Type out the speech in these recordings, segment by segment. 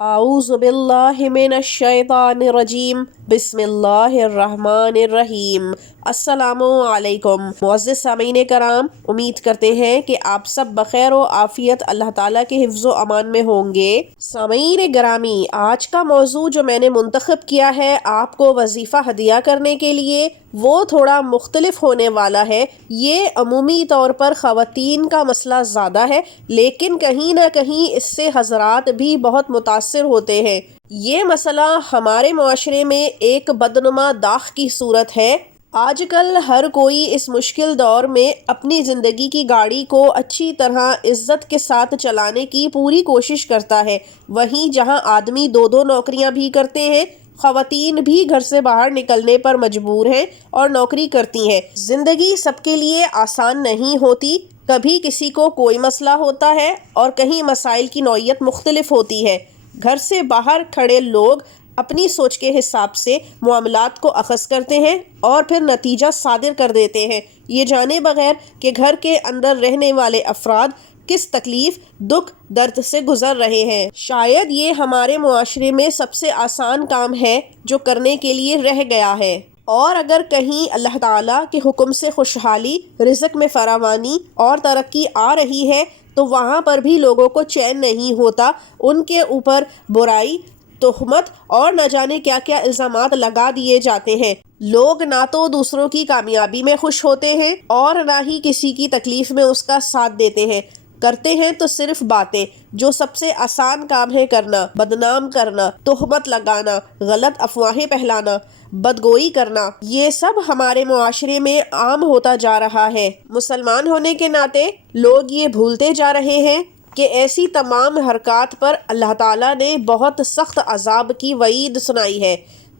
اعوذ باللہ من الشیطان الرجیم بسم اللہ الرحمن الرحیم۔ السلام علیکم معزز سامعین کرام، امید کرتے ہیں کہ آپ سب بخیر و عافیت اللہ تعالیٰ کے حفظ و امان میں ہوں گے۔ سامعین گرامی، آج کا موضوع جو میں نے منتخب کیا ہے آپ کو وظیفہ ہدیہ کرنے کے لیے، وہ تھوڑا مختلف ہونے والا ہے۔ یہ عمومی طور پر خواتین کا مسئلہ زیادہ ہے، لیکن کہیں نہ کہیں اس سے حضرات بھی بہت متاثر ہوتے ہیں۔ یہ مسئلہ ہمارے معاشرے میں ایک بدنما داغ کی صورت ہے۔ آج کل ہر کوئی اس مشکل دور میں اپنی زندگی کی گاڑی کو اچھی طرح عزت کے ساتھ چلانے کی پوری کوشش کرتا ہے۔ وہیں جہاں آدمی دو نوکریاں بھی کرتے ہیں، خواتین بھی گھر سے باہر نکلنے پر مجبور ہیں اور نوکری کرتی ہیں۔ زندگی سب کے لیے آسان نہیں ہوتی، کبھی کسی کو کوئی مسئلہ ہوتا ہے اور کہیں مسائل کی نوعیت مختلف ہوتی ہے۔ گھر سے باہر کھڑے لوگ اپنی سوچ کے حساب سے معاملات کو اخذ کرتے ہیں اور پھر نتیجہ صادر کر دیتے ہیں، یہ جانے بغیر کہ گھر کے اندر رہنے والے افراد کس تکلیف، دکھ، درد سے گزر رہے ہیں۔ شاید یہ ہمارے معاشرے میں سب سے آسان کام ہے جو کرنے کے لیے رہ گیا ہے، اور اگر کہیں اللہ تعالیٰ کے حکم سے خوشحالی، رزق میں فراوانی اور ترقی آ رہی ہے تو وہاں پر بھی لوگوں کو چین نہیں ہوتا۔ ان کے اوپر برائی، تہمت اور نہ جانے کیا کیا الزامات لگا دیے جاتے ہیں۔ لوگ نہ تو دوسروں کی کامیابی میں خوش ہوتے ہیں اور نہ ہی کسی کی تکلیف میں اس کا ساتھ دیتے ہیں۔ کرتے ہیں تو صرف باتیں، جو سب سے آسان کام ہے کرنا: بدنام کرنا، تہمت لگانا، غلط افواہیں پھیلانا، بدگوئی کرنا۔ یہ سب ہمارے معاشرے میں عام ہوتا جا رہا ہے۔ مسلمان ہونے کے ناطے لوگ یہ بھولتے جا رہے ہیں کہ ایسی تمام حرکات پر اللہ تعالیٰ نے بہت سخت عذاب کی وعید سنائی ہے۔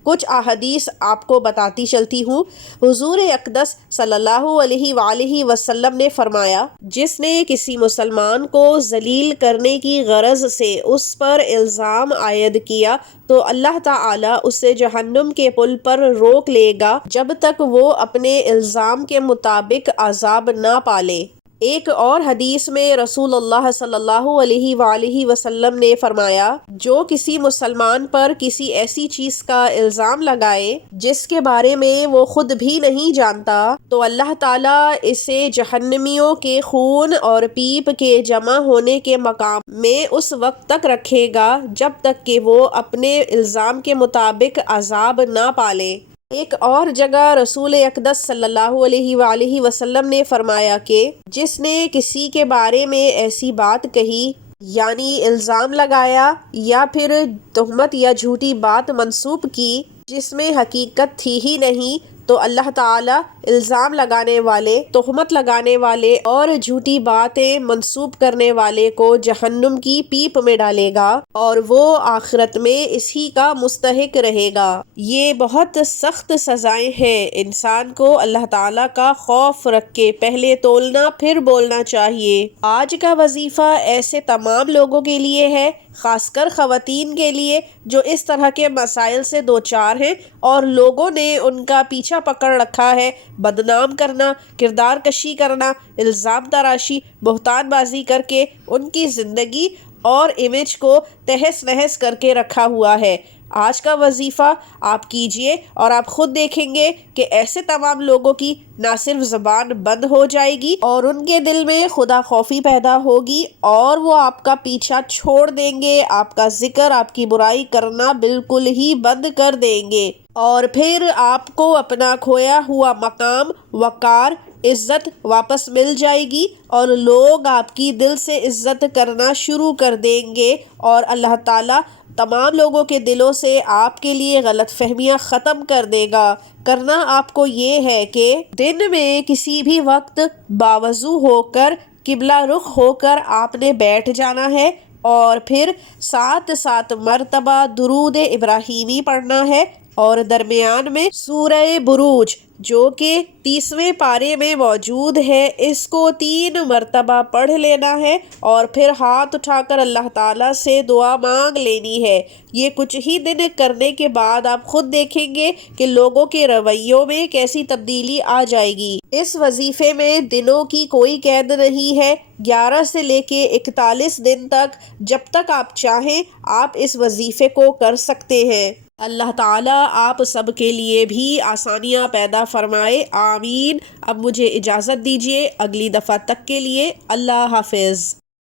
کچھ احادیث آپ کو بتاتی چلتی ہوں۔ حضور اقدس صلی اللہ علیہ وآلہ وسلم نے فرمایا، جس نے کسی مسلمان کو ذلیل کرنے کی غرض سے اس پر الزام عائد کیا تو اللہ تعالیٰ اسے جہنم کے پل پر روک لے گا جب تک وہ اپنے الزام کے مطابق عذاب نہ پالے۔ ایک اور حدیث میں رسول اللہ صلی اللہ علیہ وآلہ وسلم نے فرمایا، جو کسی مسلمان پر کسی ایسی چیز کا الزام لگائے جس کے بارے میں وہ خود بھی نہیں جانتا تو اللہ تعالیٰ اسے جہنمیوں کے خون اور پیپ کے جمع ہونے کے مقام میں اس وقت تک رکھے گا جب تک کہ وہ اپنے الزام کے مطابق عذاب نہ پالے۔ ایک اور جگہ رسول اقدس صلی اللہ علیہ وآلہ وسلم نے فرمایا کہ جس نے کسی کے بارے میں ایسی بات کہی، یعنی الزام لگایا یا پھر تہمت یا جھوٹی بات منسوب کی جس میں حقیقت تھی ہی نہیں، تو اللہ تعالیٰ الزام لگانے والے، تہمت لگانے والے اور جھوٹی باتیں منسوب کرنے والے کو جہنم کی پیپ میں ڈالے گا اور وہ آخرت میں اسی کا مستحق رہے گا۔ یہ بہت سخت سزائیں ہیں۔ انسان کو اللہ تعالیٰ کا خوف رکھ کے پہلے تولنا پھر بولنا چاہیے۔ آج کا وظیفہ ایسے تمام لوگوں کے لیے ہے، خاص کر خواتین کے لیے جو اس طرح کے مسائل سے دوچار ہیں اور لوگوں نے ان کا پیچھا پکڑ رکھا ہے۔ بدنام کرنا، کردار کشی کرنا، الزام تراشی، بہتان بازی کر کے ان کی زندگی اور امیج کو تہس نہس کر کے رکھا ہوا ہے۔ آج کا وظیفہ آپ کیجئے اور آپ خود دیکھیں گے کہ ایسے تمام لوگوں کی نہ صرف زبان بند ہو جائے گی اور ان کے دل میں خدا خوفی پیدا ہوگی اور وہ آپ کا پیچھا چھوڑ دیں گے، آپ کا ذکر، آپ کی برائی کرنا بالکل ہی بند کر دیں گے، اور پھر آپ کو اپنا کھویا ہوا مقام، وقار، عزت واپس مل جائے گی اور لوگ آپ کی دل سے عزت کرنا شروع کر دیں گے، اور اللہ تعالیٰ تمام لوگوں کے دلوں سے آپ کے لیے غلط فہمیاں ختم کر دے گا۔ کرنا آپ کو یہ ہے کہ دن میں کسی بھی وقت باوضو ہو کر، قبلہ رخ ہو کر آپ نے بیٹھ جانا ہے اور پھر 7 مرتبہ درود ابراہیمی پڑھنا ہے۔ اور درمیان میں سورہ بروج جو کہ 30ویں پارے میں موجود ہے، اس کو 3 مرتبہ پڑھ لینا ہے اور پھر ہاتھ اٹھا کر اللہ تعالیٰ سے دعا مانگ لینی ہے۔ یہ کچھ ہی دن کرنے کے بعد آپ خود دیکھیں گے کہ لوگوں کے رویوں میں کیسی تبدیلی آ جائے گی۔ اس وظیفے میں دنوں کی کوئی قید نہیں ہے، 11 سے لے کے 41 دن تک، جب تک آپ چاہیں آپ اس وظیفے کو کر سکتے ہیں۔ اللہ تعالیٰ آپ سب کے لیے بھی آسانیاں پیدا فرمائے، آمین۔ اب مجھے اجازت دیجیے، اگلی دفعہ تک کے لیے اللہ حافظ۔